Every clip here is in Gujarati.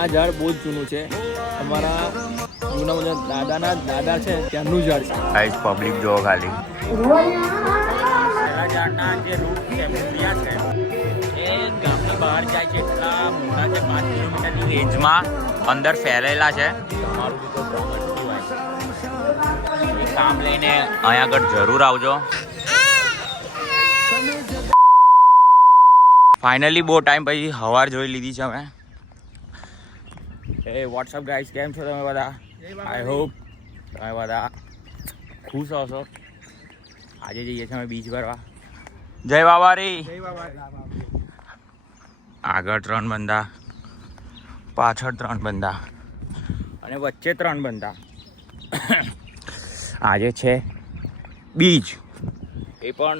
આ ઝાડ બહુ જ જૂનું છે. અમારા જૂના બધા દાદાના દાદા છે ત્યાંનું ઝાડ છે. ગાઈસ પબ્લિક જો ખાલી પેલા ઝાડના જે રૂટ છે મૂળિયા છે એ ગામની બહાર જાય છે. એટલા મોટા છે 5 કિલોમીટરની રેન્જમાં અંદર ફેલેલા છે. તમારું તો એ કામ લઈને અહીંયા આગળ જરૂર આવજો. ફાઇનલી બહુ ટાઈમ પછી હવાર જોઈ લીધી છે અમે. એ વોટ્સઅપ ગાઈસ, કેમ છો તમે બધા? આઈ હોપ તમે બધા ખુશ હશો. આજે જઈએ છીએ અમે બીચ ભરવા. જય બાબારી. આગળ 3 બંદા, પાછળ 3 બંદા અને વચ્ચે 3 બંદા. આજે છે બીજ. એ પણ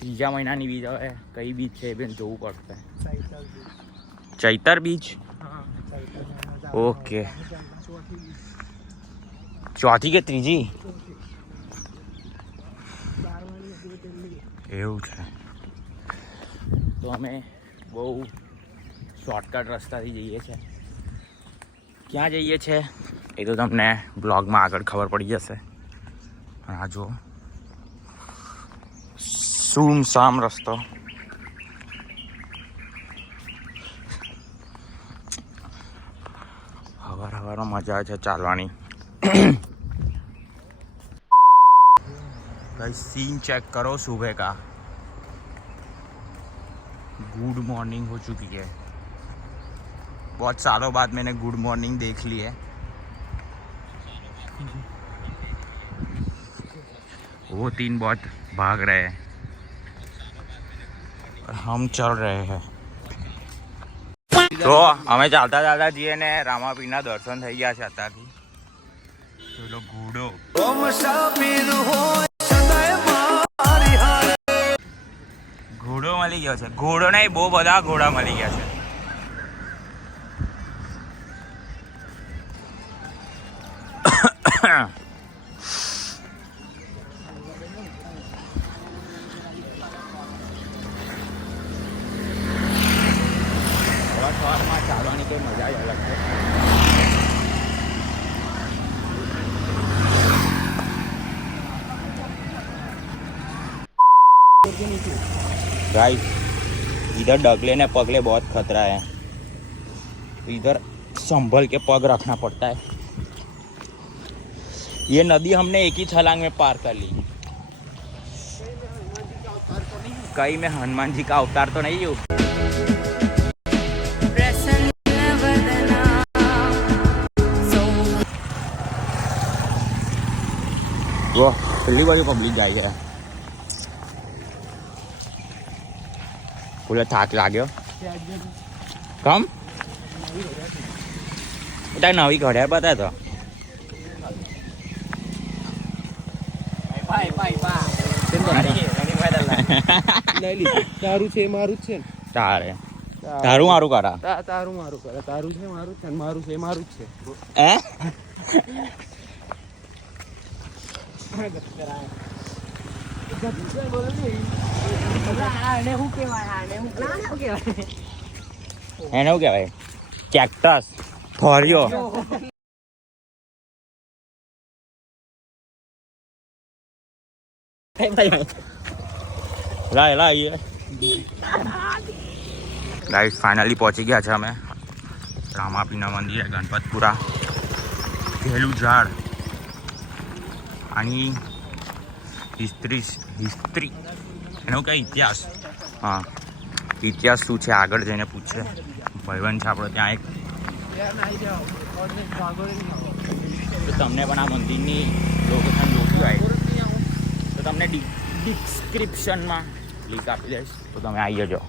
3જા મહિનાની બીજ. હવે કઈ બીજ છે એ પણ જોવું પડશે. ચૈતર બીજ. ઓકે, ચોથી કે ત્રીજી એવું છે. તો અમે બહુ શોર્ટકટ રસ્તાથી જઈએ છીએ. ક્યાં જઈએ છે એ તો તમને બ્લોગમાં આગળ ખબર પડી જશે. આ જો સુમસામ રસ્તો. હવારમાં મજા આવે છે ચાલવાની. भाई सीन चेक करो सुबह का. गुड मॉर्निंग हो चुकी है. बहुत सालों बाद मैंने गुड मॉर्निंग देख ली है. वो 3 बहुत भाग रहे हैं और हम चल रहे हैं. તો અમે ચાલતા ચાલતા જઈએ ને રામાપીરના દર્શન થઈ ગયા છે અત્યારથી. પેલો ઘોડો ઘોડો મળી ગયો છે. ઘોડો નહીં, બહુ બધા ઘોડા મળી ગયા છે. સવારમાં ચાલવાની કંઈ મજા જ અલગ છે. गाइस इधर डगले ने पगले बहुत खतरा है. इधर संभल के पग रखना पड़ता है. ये नदी हमने एक ही छलांग में पार कर ली. कहीं में हनुमान जी का अवतार तो नहीं हूँ. वो पहली बार पब्लिक जाए है. पूरा થાક લાગ્યો. કમ તારે નવી ઘડિયાળ બતાય તો. તારું છે મારું જ છે. તારે તારું મારું કરા. તારું મારું કરે. તારું છે મારું છે. મારું છે મારું જ છે. હે એને શું કહેવાય? કેક્ટસ. ફર્યો. લાય લાય. ગાઈસ ફાઇનલી પહોંચી ગયા છે અમે રામાપીના મંદિરે ગણપતપુરા. પહેલું ઝાડ. આની હિસ્ટ્રી એનો કઈ ઇતિહાસ. હા, ઇતિહાસ શું છે આગળ જઈને પૂછશે. ભાઈબંધ છે આપણો ત્યાં એક. તો તમને પણ આ મંદિરની લોકેશન જોતી હોય તો તમને ડિસ્ક્રિપ્શનમાં લિંક આપી દઈશ, તો તમે આવી જજો.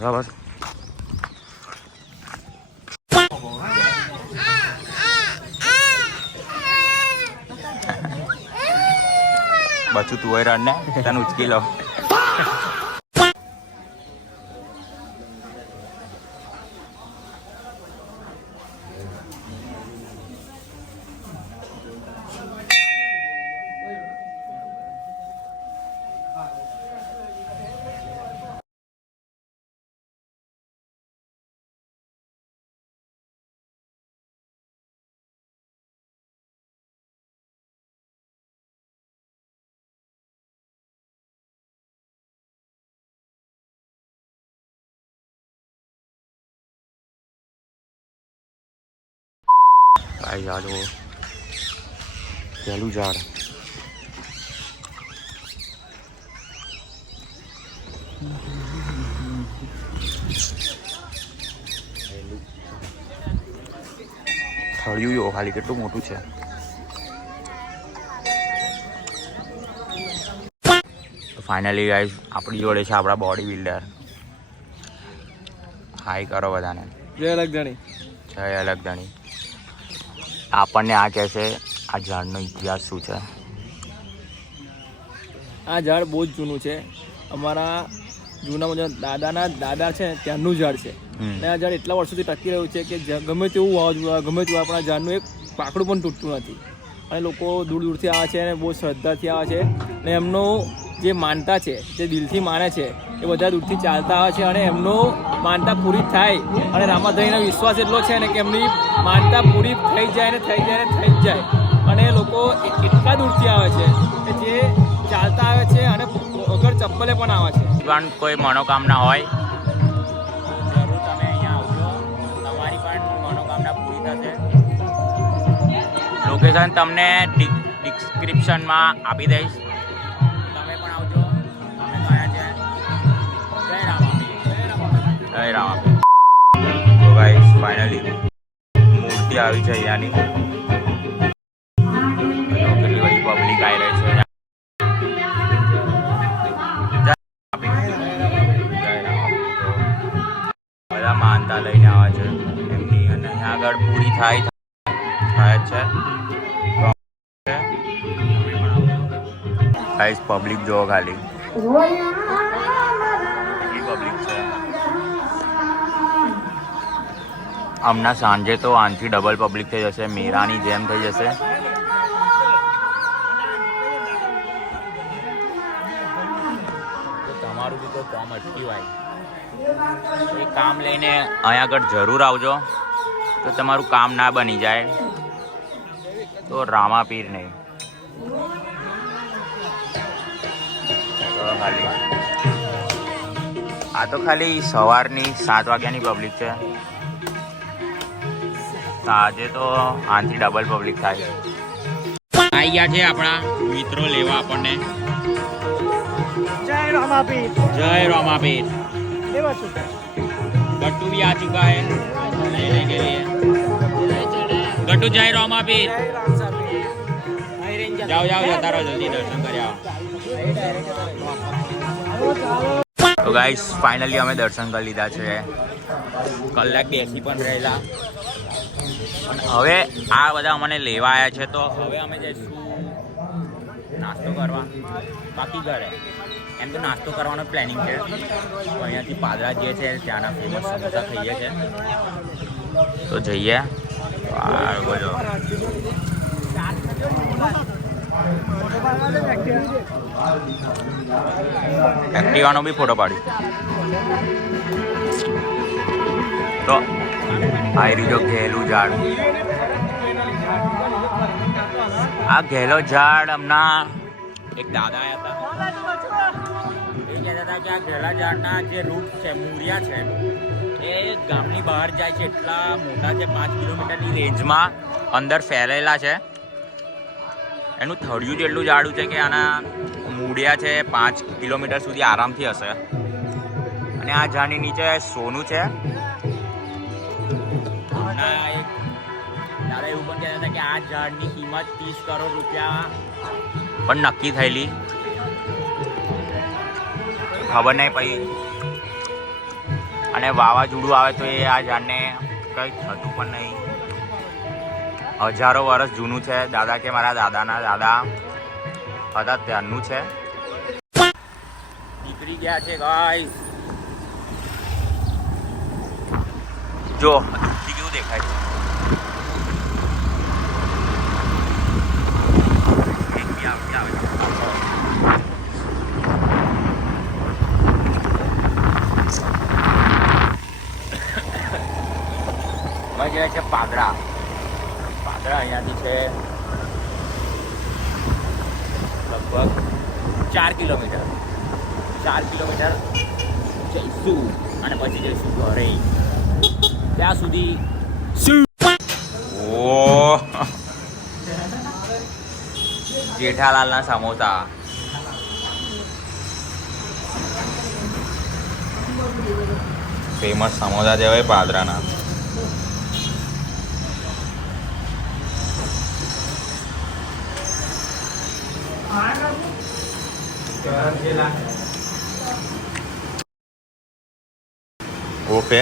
બરાબર. બચું તું હોય રડ ને તને ઉચકી લો. ગાઈસ આ જો પહેલું ઝાડ થળિયું ખાલી કેટલું મોટું છે. ફાઇનલી ગાઈસ આપણી જોડે છે આપણા બોડી બિલ્ડર. હાઈ કરો બધાને. જય અલગધણી. જય અલગધણી. આપણને આ કહે છે આ ઝાડનો ઇતિહાસ શું છે. આ ઝાડ બહુ જ જૂનું છે. અમારા જૂના દાદાના દાદા છે ત્યાંનું ઝાડ છે. અને આ ઝાડ એટલા વર્ષોથી ટકી રહ્યું છે કે ગમે તેવું વાવાઝોડું ગમે તેવું આપણા ઝાડનું એક પાકડું પણ તૂટતું નથી. અને લોકો દૂર દૂરથી આવે છે અને બહુ શ્રદ્ધાથી આવે છે. અને એમનો જે માનતા છે જે દિલથી માને છે એ બધા દૂરથી ચાલતા આવે છે અને એમનો માનતા પૂરી થાય. અને રામાધણીનો વિશ્વાસ એટલો છે ને કે એમની માનતા પૂરી થઈ જાય ને થઈ જાય ને થઈ જ જાય. અને લોકો એટલા દૂરથી આવે છે કે જે ચાલતા આવે છે અને વગર ચપ્પલે પણ આવે છે. પણ કોઈ મનોકામના હોય જરૂર તમે અહીંયા આવજો, તમારી પણ મનોકામના પૂરી થશે. લોકેશન તમને ડિસ્ક્રિપ્શનમાં આપી દઈશ, તમે પણ આવજો. તમે કયા છે? જય રામાપીર. જય રામાપીર. તો ગાઈસ ફાઇનલી મૂર્તિ આવી છે અહીંયાની. કેટલી બધી પબ્લિક આવી રહી છે. બધા માનતા લઈને આવે છે એમની અને અહીંયા આગળ પૂરી થાય જ છે. ગાઈસ પબ્લિક જો ખાલી કેટલી પબ્લિક છે. હમણાં સાંજે તો આનથી ડબલ પબ્લિક થઈ જશે, મેરાની જેમ થઈ જશે. તમારું બી કોઈ કામ અટક્યું હોય એ કામ લઈને અહીંયા આગળ જરૂર આવજો, તો તમારું કામ ના બની જાય તો રામાપીર નહીં. ખાલી આ તો ખાલી સવારની 7 વાગ્યાની પબ્લિક છે. આજે તો આનાથી ડબલ પબ્લિક થાય. આવી ગયા છે આપણા મિત્રો લેવા આપણને. જય રામાપીર. जय रामापीर. गट्टू भी आ चुका है लेने के लिए. गट्टू जय रामापीर. जाओ जाओ जता रहो जल्दी दर्शन कर आओ. तो गाइस फाइनली અમે દર્શન કરી લીધા છે. કલાક બેસી પણ રહેલા. હવે આ બધા અમને લેવા આવ્યા છે તો હવે અમે જઈશું નાસ્તો કરવા. બાકી ઘરે એમ તો નાસ્તો કરવાનો પ્લાનિંગ છે. અહીંયાથી પાદરા જે છે ત્યાંના ફેમસ સમોસા ખાઈએ છે તો જઈએ. બોલો એક્ટિવાનો બી ફોટો પાડી તો આ રીજો ઘેલું ઝાડ. આ ઘેલો ઝાડ હમણાં એક દાદા હતા એ કહેતા હતા કે આ ઘેલા ઝાડના જે રૂટ છે મૂળિયા છે એ ગામની બહાર જાય છે. એટલા મોટા છે 5 કિલોમીટરની રેન્જમાં અંદર ફેલાયેલા છે. એનું થળિયું જેટલું જાડું છે કે આના મૂળિયા છે 5 કિલોમીટર સુધી આરામથી હશે. અને આ ઝાડની નીચે સોનું છે. એક દાદા એવું પણ કહેતા હતા કે આ ઝાડની કિંમત 30 કરોડ રૂપિયા પણ નક્કી થયેલી. ખબર નહીં પછી અને વાવાઝોડું આવે તો એ આ ઝાડને કંઈ થતું પણ નહીં. હજારો વર્ષ જૂનું છે. દાદા કે મારા દાદાના દાદા હતા ત્યારનું છે. નીકળી ગયા છે ગાઈસ. જો કેવું દેખાય છે. ગયા છે પાદરા. પાદરા અહીંયાથી છે લગભગ 4 કિલોમીટર. 4 કિલોમીટર જઈશું અને પછી જઈશું ઘરે. ત્યાં સુધી ઓહ જેઠાલાલના સમોસા. ફેમસ સમોસા જેવાય પાદરાના. ઓકે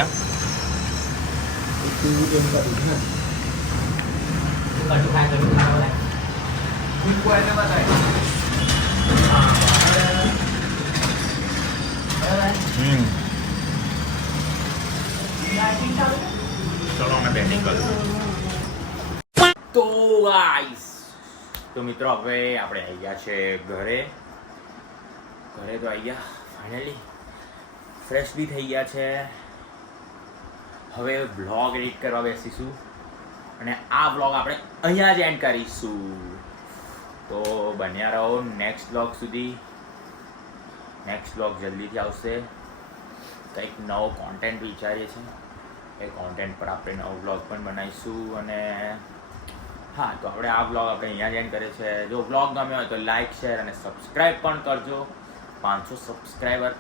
ચલો અમે બેટિંગ કરીશું. તો ગાઈસ, તો મિત્રો હવે આપણે આવી ગયા છે ઘરે તો આવી ગયા ફાઇનલી. ફ્રેશ બી થઈ ગયા છે. હવે બ્લોગ એડિટ કરવા બેસીશું અને આ બ્લોગ આપણે અહીંયા જ એન્ડ કરીશું. તો બન્યા રહો નેક્સ્ટ બ્લોગ સુધી. નેક્સ્ટ બ્લોગ જલ્દીથી આવશે. કંઈક નવો કોન્ટેન્ટ વિચારીએ છીએ. એ કોન્ટેન્ટ પર આપણે નવો બ્લોગ પણ બનાવીશું. અને હા, તો આપણે આ બ્લોગ આપણે અહીંયા જ એન્ડ કરીએ છીએ. જો બ્લોગ ગમ્યો હોય તો લાઇક, શેર અને સબસ્ક્રાઈબ પણ કરજો. 500 સબસ્ક્રાઈબર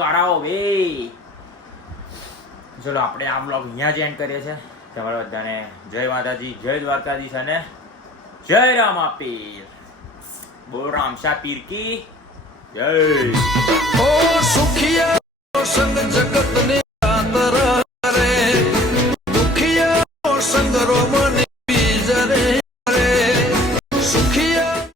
કરાવો બે. ચલો આપણે આ બ્લોગ અહીંયા જ એન્ડ કરીએ છીએ. તમારા બધાને જય માતાજી, જય દ્વારકાધીશ અને જય રામાપીર. બોલ રામશા પીર કી જય. ઓ સુખિયા સંગ જગતને